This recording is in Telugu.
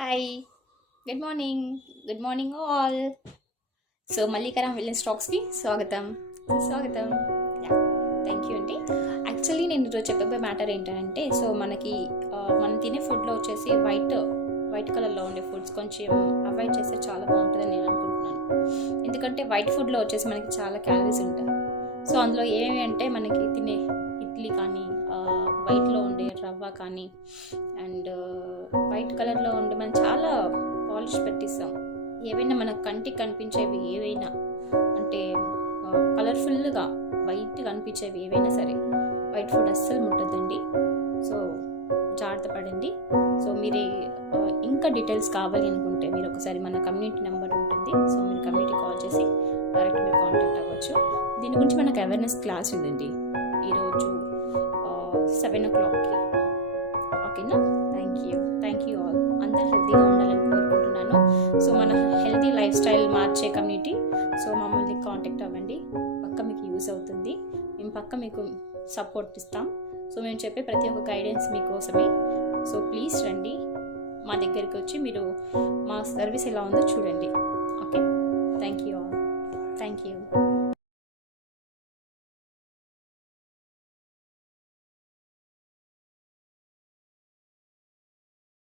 Hi. Good morning. Good morning all. So మల్లికరం విలన్ స్టాక్స్కి స్వాగతం. సుస్వాగతం. థ్యాంక్ యూ అండి. యాక్చువల్లీ నేను ఈరోజు చెప్పబోయే మ్యాటర్ ఏంటంటే మనకి మనం తినే ఫుడ్లో వచ్చేసి వైట్ కలర్లో ఉండే ఫుడ్స్ కొంచెం అవాయిడ్ చేస్తే చాలా బాగుంటుందని నేను అనుకుంటున్నాను. ఎందుకంటే వైట్ ఫుడ్లో వచ్చేసి మనకి చాలా క్యాలరీస్ ఉంటాయి. సో అందులో ఏమేమి అంటే మనకి తినే ఇడ్లీ కానీ వైట్లో ఉండే రవ్వ కానీ అండ్ వైట్ కలర్లో ఉండే మనం చాలా పాలిష్ పెట్టిస్తాం. ఏవైనా మన కంటికి కనిపించేవి ఏవైనా అంటే కలర్ఫుల్గా వైట్గా అనిపించేవి ఏవైనా సరే వైట్ ఫుడ్ అస్సలు ముట్టద్దండి. సో జాగ్రత్త పడండి. సో మీరు ఇంకా డీటెయిల్స్ కావాలి అనుకుంటే మీరు ఒకసారి మన కమ్యూనిటీ నెంబర్ ఉంటుంది. సో మీరు కమ్యూనిటీ కాల్ చేసి డైరెక్ట్ మీరు కాంటాక్ట్ అవ్వచ్చు. దీని గురించి మనకు అవేర్నెస్ క్లాస్ ఉందండి ఈరోజు 7 o'clockకి. ఓకేనా? Thank you all. అందరు హెల్తీగా ఉండాలని కోరుకుంటున్నాను. సో మన హెల్తీ లైఫ్ స్టైల్ మార్చే కమ్యూనిటీ. సో మమ్మల్ని కాంటాక్ట్ అవ్వండి. పక్క మీకు యూజ్ అవుతుంది. మేము పక్క మీకు సపోర్ట్ ఇస్తాం. సో మేము చెప్పే ప్రతి ఒక్క గైడెన్స్ మీకోసమే. సో ప్లీజ్ రండి మా దగ్గరికి వచ్చి మీరు మా సర్వీస్ ఎలా ఉందో చూడండి. Okay, thank you all. Thank you.